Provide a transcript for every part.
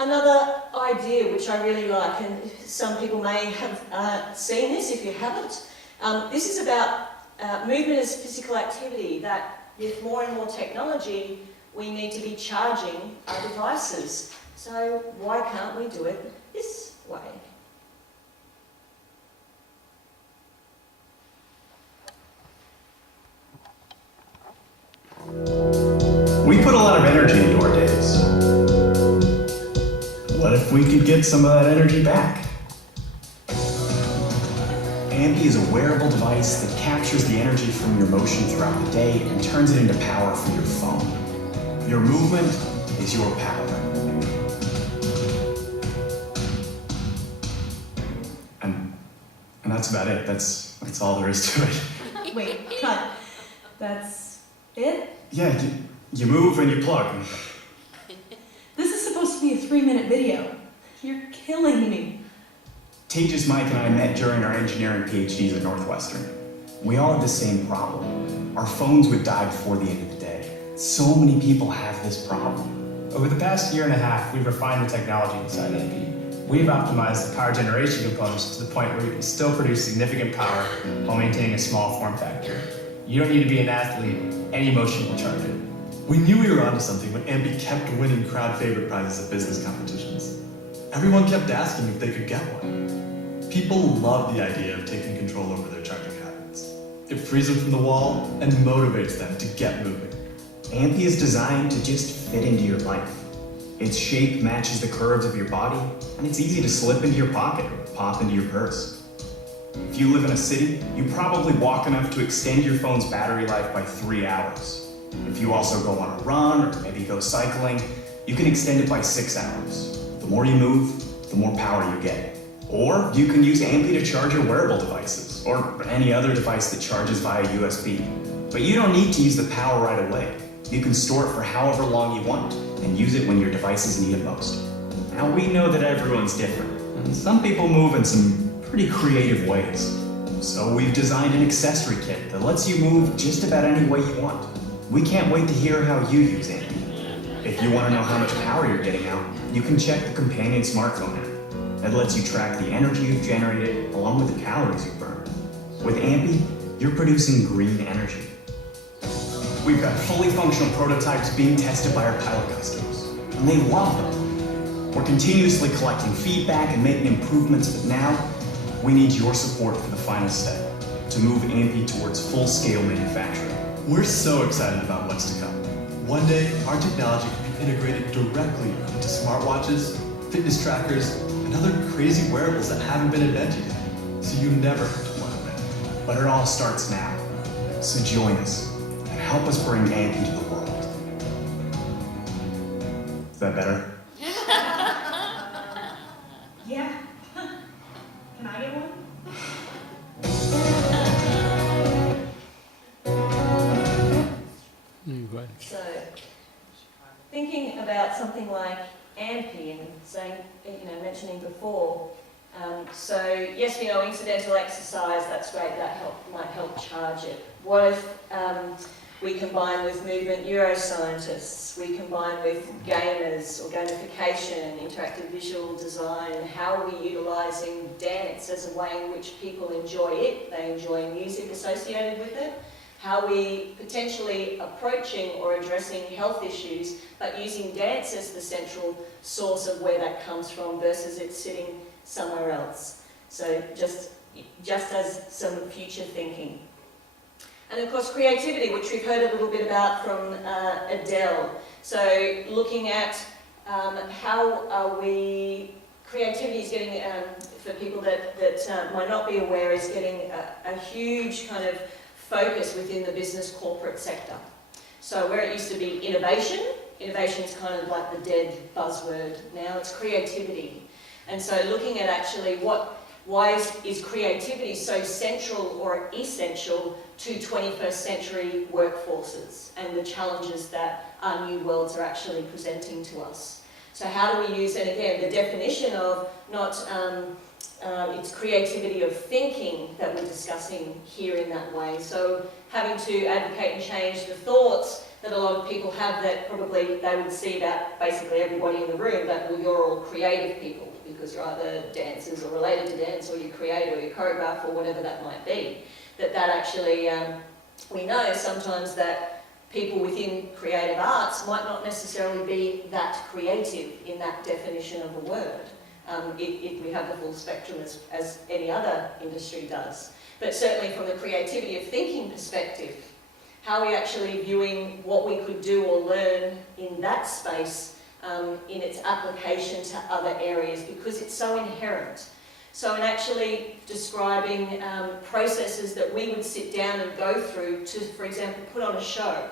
Another idea which I really like, and some people may have seen this if you haven't, this is about movement as physical activity, that with more and more technology, we need to be charging our devices. So why can't we do it this way? We put a lot of energy into our days. What if we could get some of that energy back? Ambi is a wearable device that captures the energy from your motion throughout the day and turns it into power for your phone. Your movement is your power. And that's about it. That's all there is to it. Wait, cut. That's it? Yeah, you move and you plug. This is supposed to be a 3-minute video. You're killing me. Tejas, Mike, and I met during our engineering PhDs at Northwestern. We all had the same problem. Our phones would die before the end of the day. So many people have this problem. Over the past year and a half, we've refined the technology inside Ambi. We've optimized the power generation components to the point where we can still produce significant power while maintaining a small form factor. You don't need to be an athlete, any motion will charge it. We knew we were onto something when Ambi kept winning crowd favorite prizes at business competitions. Everyone kept asking if they could get one. People love the idea of taking control over their charging habits. It frees them from the wall and motivates them to get moving. Ambi is designed to just fit into your life. Its shape matches the curves of your body, and it's easy to slip into your pocket or pop into your purse. If you live in a city, you probably walk enough to extend your phone's battery life by 3 hours. If you also go on a run or maybe go cycling, you can extend it by 6 hours. The more you move, the more power you get. Or you can use Ambi to charge your wearable devices, or any other device that charges via USB. But you don't need to use the power right away. You can store it for however long you want, and use it when your devices need it most. Now we know that everyone's different, and some people move in some pretty creative ways. So we've designed an accessory kit that lets you move just about any way you want. We can't wait to hear how you use Ambi. If you want to know how much power you're getting out, you can check the companion smartphone app. It lets you track the energy you've generated along with the calories you burned. With Ambi, you're producing green energy. We've got fully functional prototypes being tested by our pilot customers, and they love them. We're continuously collecting feedback and making improvements, but now we need your support for the final step, to move Ambi towards full-scale manufacturing. We're so excited about what's to come. One day, our technology can be integrated directly into smartwatches, fitness trackers, and other crazy wearables that haven't been invented yet, so you never have to plan ahead. But it all starts now, so join us. Help us bring Ambi to the world. Is that better? Yeah. Can I get one? So, thinking about something like Ambi and saying, mentioning before, so yes, we know incidental exercise, that's great, that might help charge it. What if we combine with movement neuroscientists, we combine with gamers or gamification, interactive visual design, how are we utilising dance as a way in which people enjoy it, they enjoy music associated with it, how are we potentially approaching or addressing health issues, but using dance as the central source of where that comes from versus it sitting somewhere else. So just as some future thinking. And of course creativity, which we've heard a little bit about from Adele. So looking at how are creativity is getting, for people that might not be aware, is getting a huge kind of focus within the business corporate sector. So where it used to be innovation is kind of like the dead buzzword. Now it's creativity. And so looking at actually why is creativity so central or essential to 21st century workforces and the challenges that our new worlds are actually presenting to us. So how do we use, and again, the definition of not, it's creativity of thinking that we're discussing here in that way. So having to advocate and change the thoughts that a lot of people have that probably they would see about basically everybody in the room, that, well, you're all creative people because you're either dancers or related to dance, or you create or you choreograph or whatever that might be. That actually, we know sometimes that people within creative arts might not necessarily be that creative in that definition of a word. We have the full spectrum as any other industry does. But certainly from the creativity of thinking perspective, how are we actually viewing what we could do or learn in that space in its application to other areas, because it's so inherent. So in actually describing processes that we would sit down and go through to, for example, put on a show,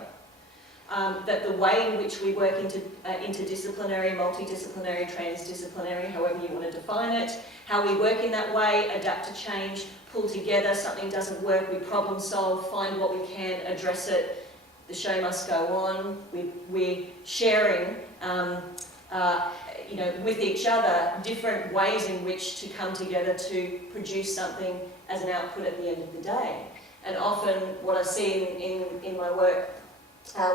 that the way in which we work interdisciplinary, multidisciplinary, transdisciplinary, however you want to define it, how we work in that way, adapt to change, pull together, something doesn't work, we problem solve, find what we can, address it, the show must go on, we're sharing with each other different ways in which to come together to produce something as an output at the end of the day. And often what I see in my work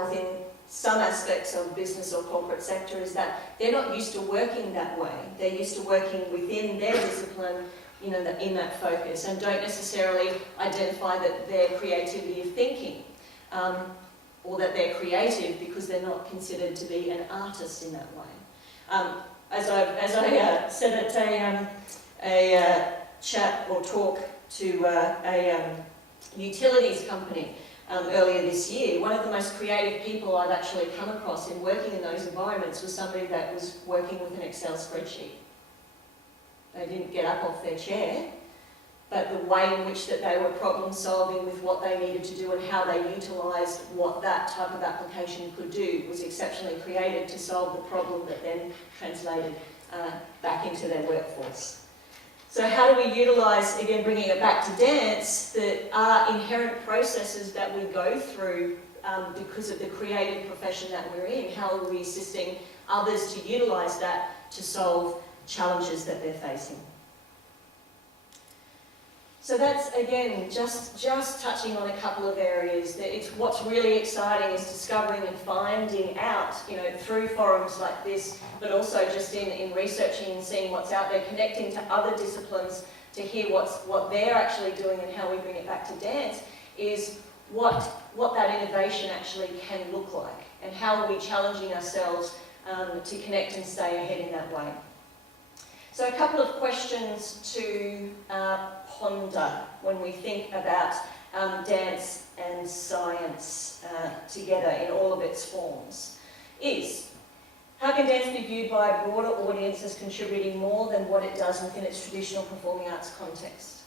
within some aspects of business or corporate sector is that they're not used to working that way. They're used to working within their discipline, in that focus, and don't necessarily identify that their creativity of thinking or that they're creative because they're not considered to be an artist in that way. As I said at a chat or talk to a utilities company earlier this year, one of the most creative people I've actually come across in working in those environments was somebody that was working with an Excel spreadsheet. They didn't get up off their chair, but the way in which that they were problem solving with what they needed to do and how they utilised what that type of application could do was exceptionally creative to solve the problem that then translated back into their workforce. So how do we utilise, again bringing it back to dance, that are inherent processes that we go through because of the creative profession that we're in? How are we assisting others to utilise that to solve challenges that they're facing? So that's, again, just touching on a couple of areas. That it's what's really exciting is discovering and finding out, through forums like this, but also just in researching and seeing what's out there, connecting to other disciplines to hear what they're actually doing and how we bring it back to dance, is what that innovation actually can look like, and how are we challenging ourselves to connect and stay ahead in that way. So a couple of questions to ponder when we think about dance and science together in all of its forms is, how can dance be viewed by a broader audience as contributing more than what it does within its traditional performing arts context?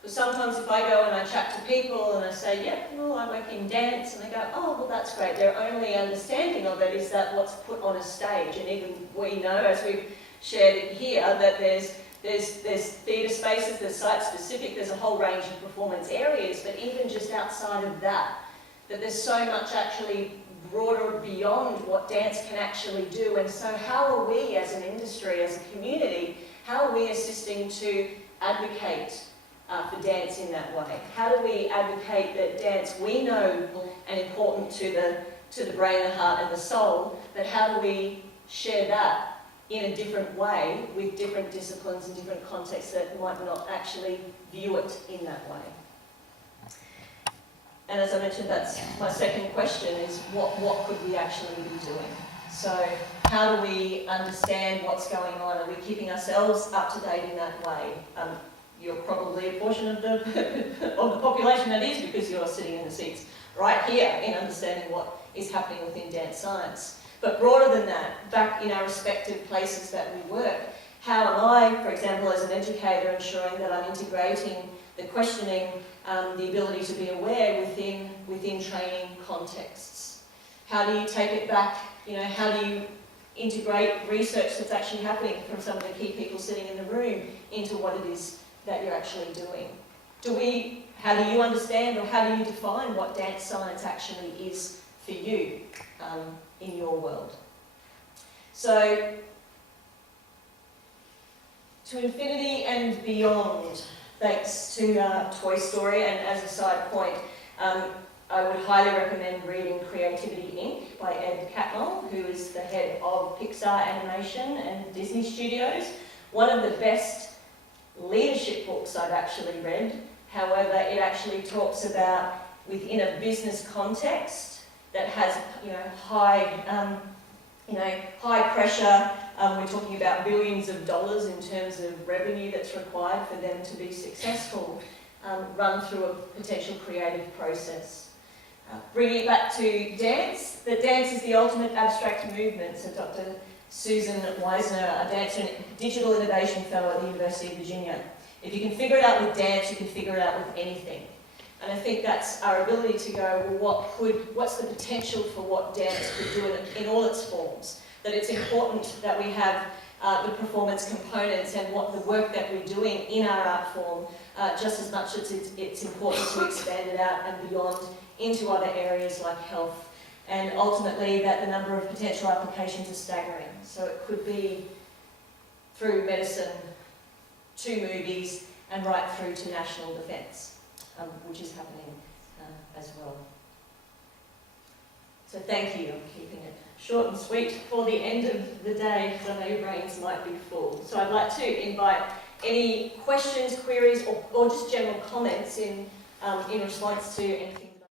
Because sometimes if I go and I chat to people and I say, yeah, well, I work in dance, and they go, oh, well, that's great. Their only understanding of it is that what's put on a stage. And even we know, as we've shared it here, that there's theatre spaces, there's site-specific, there's a whole range of performance areas, but even just outside of that there's so much actually broader beyond what dance can actually do. And so how are we as an industry, as a community, how are we assisting to advocate for dance in that way? How do we advocate that dance, we know, and important to the brain, the heart and the soul, but how do we share that in a different way with different disciplines and different contexts that might not actually view it in that way? And as I mentioned, that's my second question, is what could we actually be doing? So how do we understand what's going on? Are we keeping ourselves up to date in that way? You're probably a portion of the population that is, because you're sitting in the seats right here in understanding what is happening within dance science. But broader than that, back in our respective places that we work, how am I, for example, as an educator, ensuring that I'm integrating the questioning, the ability to be aware within training contexts? How do you take it back? How do you integrate research that's actually happening from some of the key people sitting in the room into what it is that you're actually doing? How do you understand, or how do you define what dance science actually is for you in your world? So, to infinity and beyond, thanks to Toy Story, and as a side point, I would highly recommend reading Creativity Inc. by Ed Catmull, who is the head of Pixar Animation and Disney Studios. One of the best leadership books I've actually read. However, it actually talks about within a business context that has, high pressure. We're talking about billions of dollars in terms of revenue that's required for them to be successful. Run through a potential creative process. Bringing it back to dance, that dance is the ultimate abstract movement. So Dr. Susan Weisner, a dancer and digital innovation fellow at the University of Virginia. If you can figure it out with dance, you can figure it out with anything. And I think that's our ability to go, well, what's the potential for what dance could do in all its forms? That it's important that we have the performance components and what the work that we're doing in our art form, just as much as it's important to expand it out and beyond into other areas like health. And ultimately that the number of potential applications is staggering. So it could be through medicine, to movies, and right through to national defence, which is happening as well. So thank you. I'm keeping it short and sweet for the end of the day, because I know your brains might be full. So I'd like to invite any questions, queries, or just general comments in response to anything